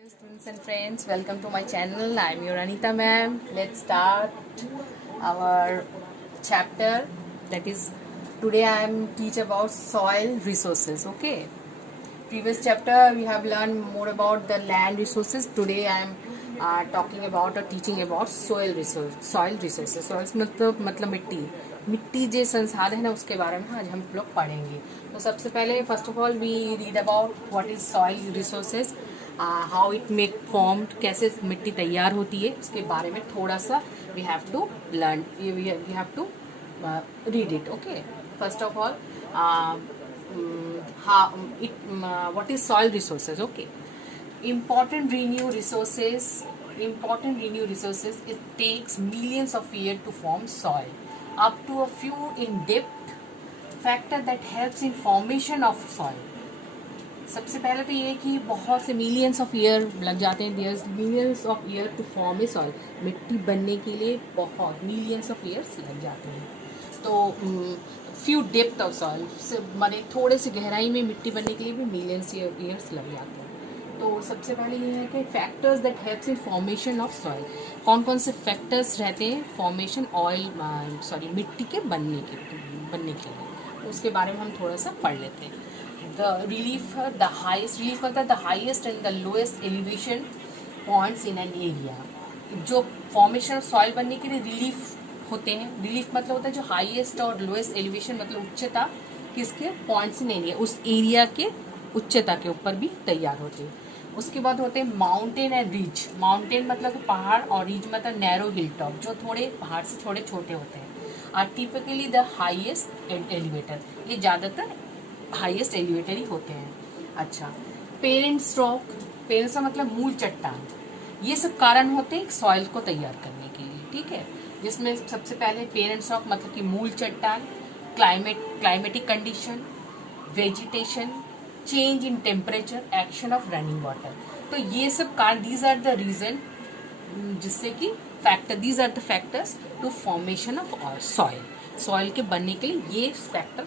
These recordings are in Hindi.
Hello students and friends, welcome to my channel. I am your Anita ma'am. Let's start our chapter. That is, today I am teach about soil resources. Okay. Previous chapter we have learned more about the land resources. Today I am talking about or teaching about soil resources. Soils मतलब मिट्टी जो संसाधन है ना उसके बारे में आज हम लोग पढ़ेंगे. तो सबसे पहले first of all we read about what is soil resources, how it make formed, कैसे मिट्टी तैयार होती है उसके बारे में थोड़ा सा we have to learn, we have to read it. Okay. First of all what is soil resources. Okay, important renew resources, it takes millions of years to form soil, up to a few in depth factor that helps in formation of soil. सबसे पहले तो ये कि बहुत से मिलियंस ऑफ ईयर लग जाते हैं, there millions of year to form a soil. मिट्टी बनने के लिए बहुत मिलियंस ऑफ ईयर्स लग जाते हैं. तो फ्यू डेप्थ ऑफ सॉइल, माने थोड़े से गहराई में मिट्टी बनने के लिए भी मिलियंस ईयर्स लग जाते हैं. तो सबसे पहले ये है कि factors that helps in formation of soil. कौन कौन से फैक्टर्स रहते हैं फॉर्मेशन मिट्टी के बनने के लिए, तो उसके बारे में हम थोड़ा सा पढ़ लेते हैं. रिलीफ मतलब the highest and the lowest elevation points in an area. जो फॉर्मेशन ऑफ सॉइल बनने के लिए रिलीफ होते हैं, रिलीफ मतलब होता है जो हाईएस्ट और लोएस्ट एलिवेशन मतलब उच्चता किसके पॉइंट्स इन एरिया, उस एरिया के उच्चता के ऊपर भी तैयार होते हैं. उसके बाद होते हैं माउंटेन एंड रिज. माउंटेन मतलब पहाड़ और रिज मतलब नैरो हिल टॉप, जो थोड़े पहाड़ से थोड़े छोटे होते हैं. और टिपिकली द हाईएस्ट एलिवेटर, ये ज़्यादातर हाईएस्ट एलिवेटर ही होते हैं. अच्छा, पेरेंट रॉक मतलब मूल चट्टान, ये सब कारण होते हैं सॉइल को तैयार करने के लिए. ठीक है, जिसमें सबसे पहले पेरेंट रॉक मतलब कि मूल चट्टान, climatic condition, vegetation, change in temperature, action of running water. तो ये सब कारण, दीज आर द रीजन जिससे कि these are the factors to formation of soil के बनने के लिए ये फैक्टर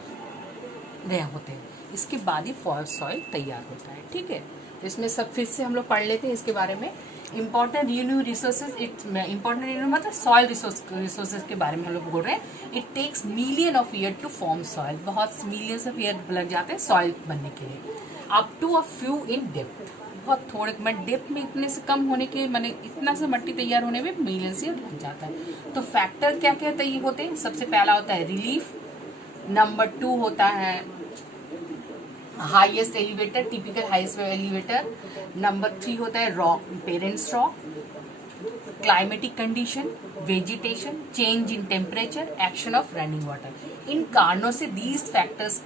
रहे होते हैं. इसके बाद ही सॉइल तैयार होता है. ठीक है, तो इसमें सब फिर से हम लोग पढ़ लेते हैं इसके बारे में. Important renew resources, important renew मतलब सॉइल रिसोर्सेज के बारे में हम लोग बोल रहे हैं. It takes million of year to form soil, बहुत मिलियंस ऑफ ईयर लग जाते हैं सॉइल बनने के लिए. Up to a few in depth, बहुत थोड़े डेप्थ में इतने से कम होने के माने इतना से मिट्टी तैयार होने में मिलियंस ईयर लग जाता है. तो फैक्टर क्या क्या तैयार होते हैं, सबसे पहला होता है रिलीफ, नंबर 2 होता है highest elevator, typical highest elevator, number 3 होता है rock, parents rock, climatic condition, vegetation, change in temperature, action of running water. इन कारणों से दीज फैक्टर्स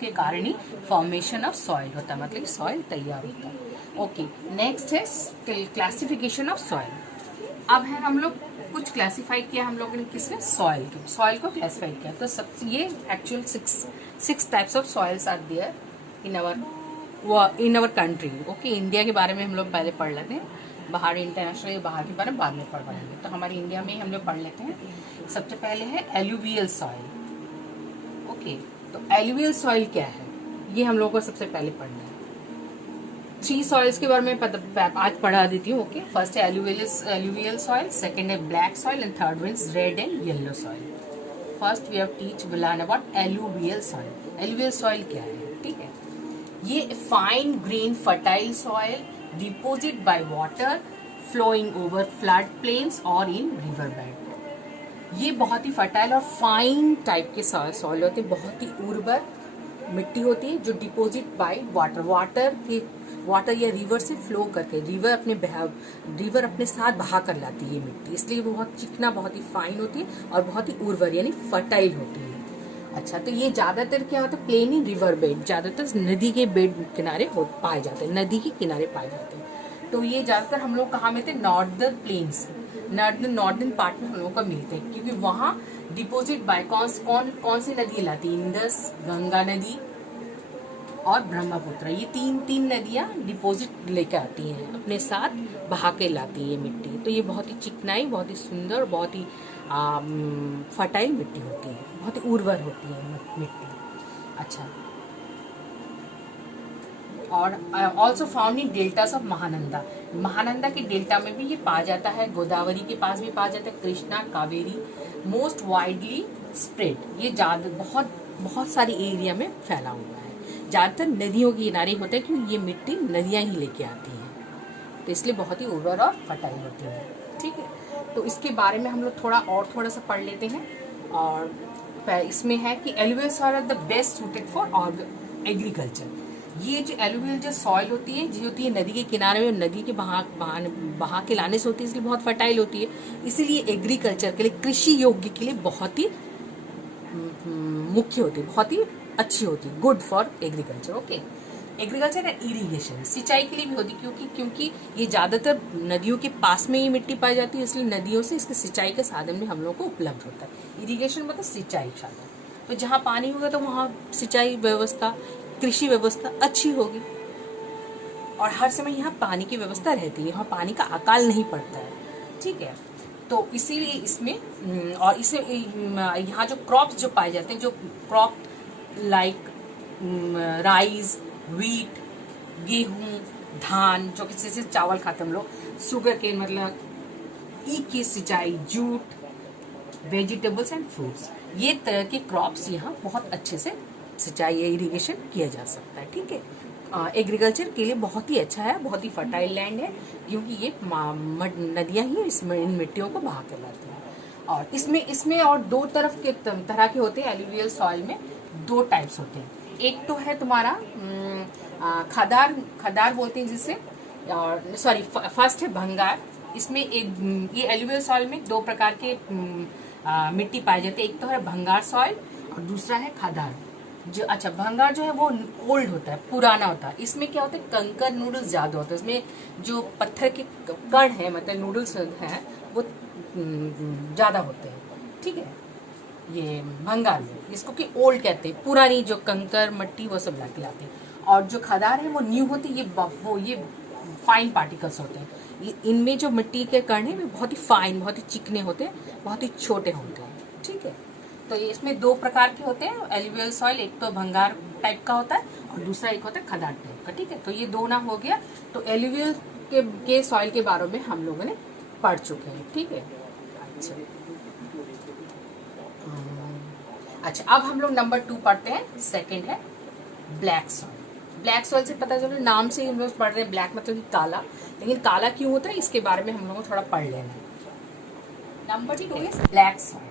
के कारण ही फॉर्मेशन ऑफ सॉइल होता है, मतलब सॉइल तैयार होता है. ओके, नेक्स्ट है क्लासिफिकेशन ऑफ सॉइल. अब है हम लोग कुछ क्लासिफाई किया हम लोगों ने किसने, सॉइल को क्लासिफाई किया. तो सब ये actual six types of soils are there in our country. Okay, India के बारे में हम लोग पहले पढ़ लेते हैं, बाहर इंटरनेशनल बाहर के बारे में बाद में पढ़ पाएंगे. तो हमारे इंडिया में ही हम लोग पढ़ लेते हैं. सबसे पहले है एलुवियल सॉइल. ओके, तो एलुवियल सॉइल क्या है ये हम लोगों को सबसे पहले पढ़ना है. 3 सॉइल्स के बारे में आज पढ़ा देती हूँ. ओके, फर्स्ट है एलुवियल सॉइल, सेकंड है black soil and third one is red and yellow soil. First we have learn about alluvial soil. Alluvial soil क्या है, ठीक है, ये fine grain fertile soil deposit by water flowing over flood plains और इन रिवर बेड. ये बहुत ही फर्टाइल और फाइन टाइप के सॉइल होते हैं, बहुत ही उर्वर मिट्टी होती है जो डिपोजिट बाय वाटर या रिवर से फ्लो करके, रिवर अपने साथ बहा कर लाती है मिट्टी, इसलिए वो बहुत चिकना, बहुत ही फाइन होती है और बहुत ही उर्वर यानी फर्टाइल होती है. अच्छा, तो ये ज्यादातर क्या होता है, प्लेन इन रिवर बेड, ज्यादातर नदी के बेड किनारे पाए जाते हैं, नदी के किनारे पाए जाते हैं. तो ये ज्यादातर हम लोग कहाँ मिलते हैं, नॉर्दर्न प्लेन्स, नॉर्दर्न पार्ट में हम लोग को मिलते हैं, क्योंकि वहाँ डिपोजिट बाय कौन सी नदी लाती है, इंडस, गंगा नदी और ब्रह्मपुत्र. ये तीन नदियाँ डिपोजिट लेकर आती हैं, अपने साथ बहा के लाती है मिट्टी. तो ये बहुत ही चिकनाई, बहुत ही सुंदर, बहुत ही फर्टाइल मिट्टी होती है, बहुत ही उर्वर होती है मिट्टी. अच्छा, और also found in deltas of Mahananda. Mahananda के डेल्टा में भी ये पाया जाता है, गोदावरी के पास भी पाया जाता है, Krishna, Kaveri. Most widely spread, ये ज्यादा बहुत सारी एरिया में फैला हुआ है। ज्यादातर नदियों के किनारे होता है क्योंकि ये मिट्टी नदियां ही लेके आती हैं, तो इसलिए बहुत ही उर्वर और फर्टाइल होती है। ठीक है, तो इसके बारे में हम लोग थोड़ा सा पढ़ लेते हैं। और इसमें है कि alluvial soil are the best suited for agriculture. ये जो एलुवियल जो सॉइल होती है, जो होती है नदी के किनारे में, नदी के बहा के लाने से होती है, इसलिए बहुत फर्टाइल होती है। इसीलिए एग्रीकल्चर के लिए, कृषि योग्य के लिए बहुत ही मुख्य होती है, बहुत ही अच्छी होती है, good for agriculture. Okay, agriculture and irrigation, सिंचाई के लिए भी होती है क्योंकि ये ज्यादातर नदियों के पास में ही मिट्टी पाई जाती है, इसलिए नदियों से इसके सिंचाई का साधन भी हम लोग को उपलब्ध होता है। इरिगेशन मतलब सिंचाई साधन, तो जहाँ पानी होगा तो वहाँ सिंचाई व्यवस्था, कृषि व्यवस्था अच्छी होगी, और हर समय यहाँ पानी की व्यवस्था रहती है, यहाँ पानी का अकाल नहीं पड़ता है। ठीक है, तो इसीलिए इसमें और इसे यहाँ जो क्रॉप्स जो पाए जाते हैं, जो क्रॉप लाइक राइस, व्हीट, गेहूं, धान, जो कि जैसे चावल खाते हम लोग, शुगर केन मतलब ईख की सिंचाई, जूट, वेजिटेबल्स एंड फ्रूट्स, ये तरह के क्रॉप्स यहाँ बहुत अच्छे से सिंचाई या इरिगेशन किया जा सकता है। ठीक है, एग्रीकल्चर के लिए बहुत ही अच्छा है, बहुत ही फर्टाइल लैंड है, क्योंकि ये नदियां ही इसमें इन मिट्टियों को बहा कर लाती हैं। और इसमें और दो तरह के होते हैं। एलुवियल सॉइल में दो टाइप्स होते हैं। एक तो है तुम्हारा खदार बोलते हैं जिसे, और सॉरी फर्स्ट है भंगार। इसमें ये एलुवियल सॉइल में दो प्रकार के मिट्टी पाए जाते हैं। एक तो है भंगार सॉइल और दूसरा है खदार। जो अच्छा भंगार जो है वो ओल्ड होता है, पुराना होता है। इसमें क्या होता है, कंकर नूडल्स ज्यादा होता है। इसमें जो पत्थर के कण है, मतलब नूडल्स हैं, वो ज्यादा होते हैं। ठीक है, ये भंगार में इसको कि ओल्ड कहते हैं, पुरानी जो कंकर मट्टी वो सब लाती हैं। और जो खदार है वो न्यू होती है, ये फाइन पार्टिकल्स होते हैं। इनमें जो मिट्टी के कण है वो बहुत ही फाइन, बहुत ही चिकने होते हैं, बहुत ही छोटे होते हैं। ठीक है, तो ये इसमें दो प्रकार के होते हैं एलुवियल सॉइल, एक तो भंगार टाइप का होता है और दूसरा एक होता है खदार टाइप का। ठीक है, तो ये दो ना हो गया। तो एलुवियल के सॉइल के बारे में हम लोगों ने पढ़ चुके हैं। ठीक है, अच्छा अब हम लोग नंबर 2 पढ़ते हैं। सेकंड है ब्लैक सॉइल। ब्लैक सॉइल से पता चलो, नाम से हम लोग पढ़ रहे हैं ब्लैक मतलब कि काला, लेकिन काला क्यों होता है इसके बारे में हम लोगों को थोड़ा पढ़ लेना है। नंबर 2 है ब्लैक सॉइल।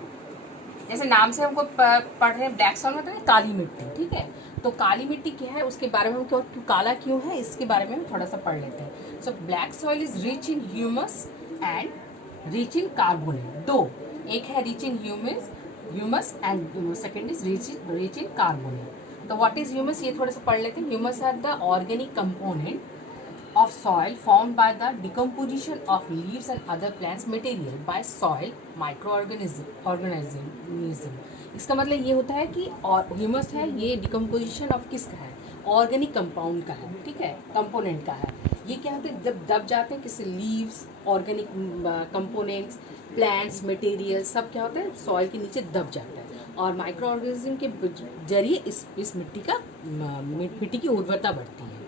जैसे नाम से हमको पढ़ रहे हैं ब्लैक सॉइल मतलब काली मिट्टी। ठीक है, तो काली मिट्टी क्या है उसके बारे में हम काला क्यों है इसके बारे में हम थोड़ा सा पढ़ लेते हैं। So black soil is rich in humus and rich in carbonate. दो, एक है rich in humus and second is rich in carbonate. तो व्हाट इज ह्यूमस, ये थोड़ा सा पढ़ लेते हैं। Humus are the organic component of soil formed by the decomposition of leaves and other plants material by soil microorganism। इसका मतलब ये होता है कि और ह्यूमस है ये डिकम्पोजिशन ऑफ किसका है, ऑर्गेनिक कंपाउंड का है। ठीक है, कंपोनेंट का है। ये क्या होता है, जब दब जाते हैं किसी leaves, organic components, plants, material सब क्या होता है सॉइल के नीचे दब जाता है, और माइक्रो ऑर्गेनिज्म के जरिए इस मिट्टी की उर्वरता बढ़ती है।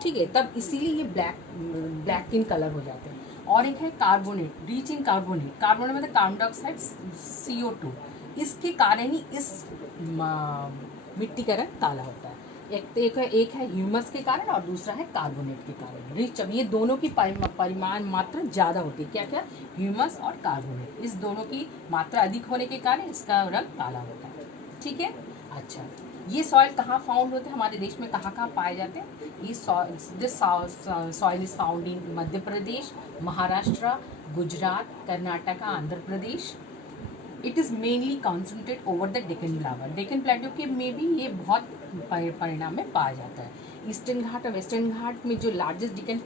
ठीक है, तब इसीलिए ये ब्लैक इन कलर हो जाते हैं। और एक है carbonate, rich in carbonate. Carbonate मतलब कार्बन डाइऑक्साइड, CO2, इसके कारण ही इस मिट्टी का रंग काला होता है। एक है ह्यूमस के कारण और दूसरा है कार्बोनेट के कारण। रिच, अब ये दोनों की परिमाण मात्रा ज़्यादा होती है। क्या क्या, ह्यूमस और कार्बोनेट, इस दोनों की मात्रा अधिक होने के कारण इसका रंग काला होता है। ठीक है, अच्छा ये सॉइल कहाँ फाउंड होते हैं, हमारे देश में कहाँ कहाँ पाए जाते हैं? ये soil is found in Madhya Pradesh, Maharashtra, Gujarat, Karnataka, Andhra Pradesh. It is mainly concentrate over the Deccan Plato. Deccan Plato के में भी ये बहुत परिणाम में पाया जाता है। ईस्टर्न घाट और वेस्टर्न घाट में जो लार्जेस्ट डेक्कन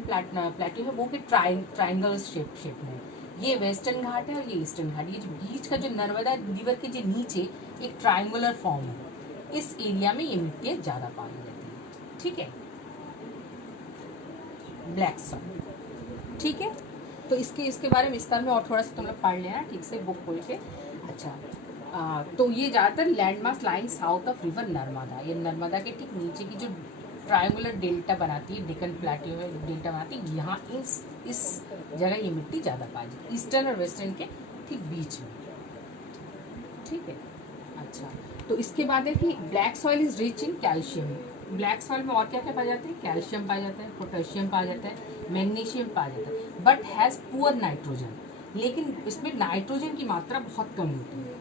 प्लाटो है वो भी ट्राइंगल शेप में। ये वेस्टर्न घाट है और ये ईस्टर्न घाट। ये जो बीच का जो नर्मदा रिवर के जो नीचे एक ट्राइंगुलर फॉर्म है, इस एरिया में ये मिट्टियाँ ज़्यादा पाई जाती है। ठीक है, ब्लैक सॉइल। ठीक है, तो इसके बारे में विस्तार में और थोड़ा सा तुम लोग पढ़ लेना ठीक से बुक खोल के। अच्छा, तो ये ज़्यादातर landmark lying south of river Narmada, ये नर्मदा के ठीक नीचे की जो ट्रायंगुलर डेल्टा बनाती है, डेक्कन प्लेट्यू में डेल्टा बनाती है, यहाँ इस जगह ये मिट्टी ज़्यादा पाई जाती है, ईस्टर्न और वेस्टर्न के ठीक बीच में। ठीक है, अच्छा, तो इसके बाद है कि black soil is rich in calcium. Black soil में और क्या क्या पाया जाता है? कैल्शियम पाया जाता है, पोटेशियम पाया जाता है, मैग्नीशियम पाया जाता है, बट हैज़ पुअर नाइट्रोजन। लेकिन इसमें नाइट्रोजन की मात्रा बहुत कम होती है।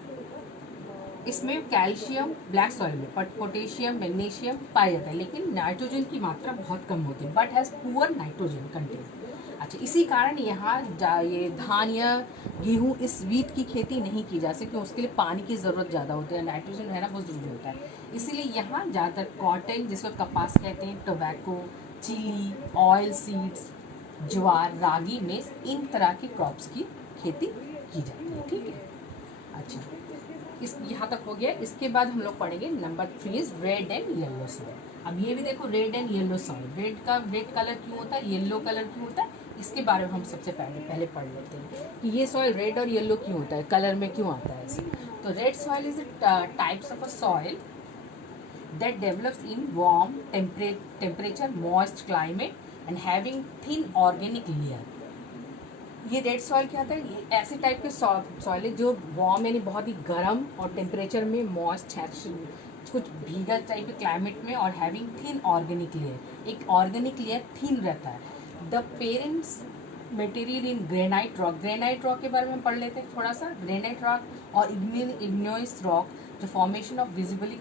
इसमें कैल्शियम ब्लैक सॉइल में, पोटेशियम मैग्नीशियम पाया जाता है, लेकिन नाइट्रोजन की मात्रा बहुत कम होती है, but has poor nitrogen content. अच्छा, इसी कारण यहाँ ये धान या गेहूँ, इस वीट की खेती नहीं की जा सकती, उसके लिए पानी की ज़रूरत ज़्यादा होती है, नाइट्रोजन रहना बहुत ज़रूरी होता है। इसीलिए यहाँ ज़्यादातर कॉटन, जिसको कपास कहते हैं, टोबैको, चिली, ऑयल सीड्स, ज्वार, रागी, मेस, इन तरह की क्रॉप्स की खेती की जाती है। ठीक है, अच्छा, इस यहाँ तक हो गया। इसके बाद हम लोग पढ़ेंगे number 3 is red and yellow soil. अब ये भी देखो, red and yellow soil, red colour क्यों होता है, येलो कलर क्यों होता है, इसके बारे में हम सबसे पहले पढ़ लेते हैं कि ये सॉइल रेड और येलो क्यों होता है, कलर में क्यों आता है ऐसे। तो red soil is types of a soil that develops in warm temperature moist climate and having thin organic layer. ये रेड सॉइल क्या होता है? ये ऐसे टाइप के सॉइल है जो वार्म यानी बहुत ही गर्म और टेम्परेचर में मॉइस्ट है, कुछ भीगा टाइप के क्लाइमेट में, और हैविंग थिन ऑर्गेनिक लेयर, एक ऑर्गेनिक लेयर थिन रहता है। The parents material in granite rock, granite rock के बारे में हम पढ़ लेते हैं थोड़ा सा। ग्रेनाइट रॉक और igneous rock, the formation of visibly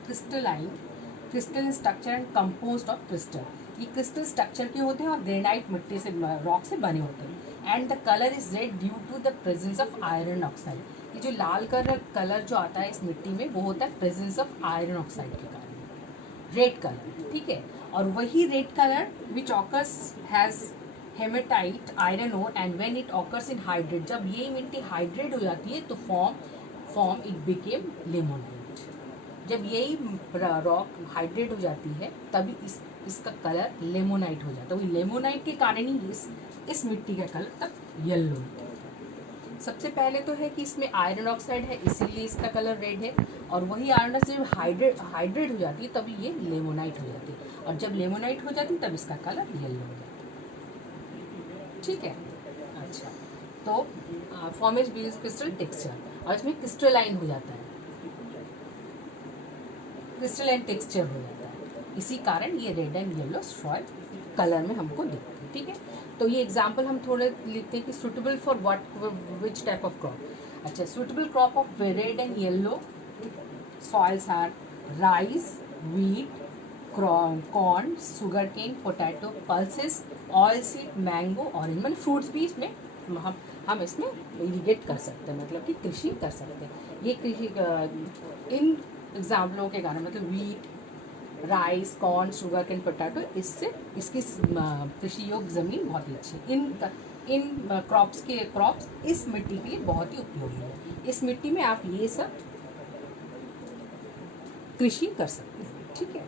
crystal structure and composed of crystal. ये क्रिस्टल स्ट्रक्चर के होते हैं और ग्रेनाइट मिट्टी से, रॉक से बने होते हैं। And the colour is red due to the presence of iron oxide. ये जो लाल कलर जो आता है इस मिट्टी में, वो होता है प्रेजेंस ऑफ आयरन ऑक्साइड के कारण, रेड कलर। ठीक है, और वही red colour which occurs has haematite iron ore and when it occurs in hydrate, जब ये मिट्टी हाइड्रेट हो जाती है तो फॉर्म इट बिकेम लेमोनाइट। जब यही रॉक हाइड्रेट हो जाती है तभी इसका कलर लेमोनाइट हो जाता है। वही लेमोनाइट के कारण ही इस मिट्टी का कलर तब येलो होता है। सबसे पहले तो है कि इसमें आयरन ऑक्साइड है, इसीलिए इसका कलर रेड है, और वही आयरन ऑक्साइड जब हाइड्रेट हो जाती है तभी ये लेमोनाइट हो जाती है, और जब लेमोनाइट हो जाती है तब इसका कलर येलो हो जाता है। ठीक है, अच्छा, तो फॉर्मेज बीज क्रिस्टल टेक्सचर, और इसमें क्रिस्टलाइन हो जाता है, क्रिस्टलाइन टेक्सचर हो जाता है, इसी कारण ये red and yellow soil colour में हमको दिखते हैं। ठीक है, तो ये एग्जांपल हम थोड़े लिखते हैं कि suitable for which type of crop. अच्छा, suitable crop of red and yellow soils are rice, wheat, corn, sugar cane, potato, pulses, oil seed, mango, orange. मतलब फ्रूट्स भी इसमें हम इसमें इरीगेट कर सकते हैं, मतलब कि कृषि कर सकते हैं। ये कृषि इन एग्जाम्पलों के कारण, मतलब wheat, rice, corn, sugar cane, potato, इससे इसकी कृषि योग्य ज़मीन बहुत ही अच्छी है। इन क्रॉप्स इस मिट्टी के लिए बहुत ही उपयोगी है। इस मिट्टी में आप ये सब कृषि कर सकते हैं। ठीक है,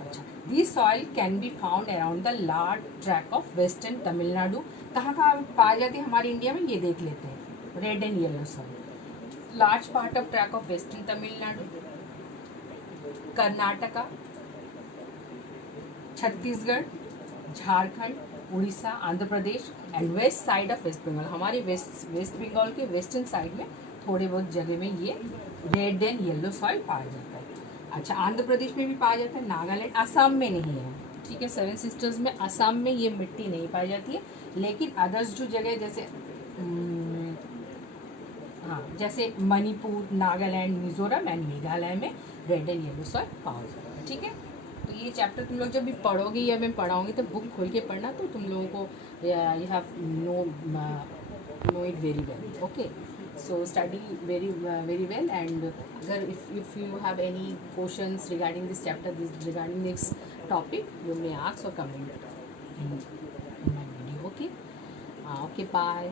अच्छा, this soil can be found around the large track of western Tamil Nadu. कहाँ कहाँ पाई जाती है हमारे इंडिया में, ये देख लेते हैं। Red and yellow soil, large part of track of western Tamil Nadu, Karnataka, Chhattisgarh, Jharkhand, Orissa, Andhra Pradesh and west side of west Bengal. हमारे वेस्ट बंगाल के वेस्टर्न साइड में थोड़े बहुत जगह में ये रेड एंड येलो सॉइल पाया जाता है। अच्छा, आंध्र प्रदेश में भी पाया जाता है, नागालैंड, असम में नहीं है। ठीक है, सेवन सिस्टर्स में, असम में ये मिट्टी नहीं पाई जाती है, लेकिन अदर्स जो जगह जैसे जैसे मणिपुर, नागालैंड, मिजोरम एंड मेघालय में रेड एंड येलो सॉइल पाया जाता है। ठीक है, तो ये चैप्टर तुम लोग जब भी पढ़ोगे या मैं पढ़ाऊँगी तो बुक खोल के पढ़ना, तो तुम लोगों को you have know it very well. Okay, so study very well, and agar if you have any questions regarding this chapter, regarding this topic, you may ask or comment in my video. Okay, okay, bye.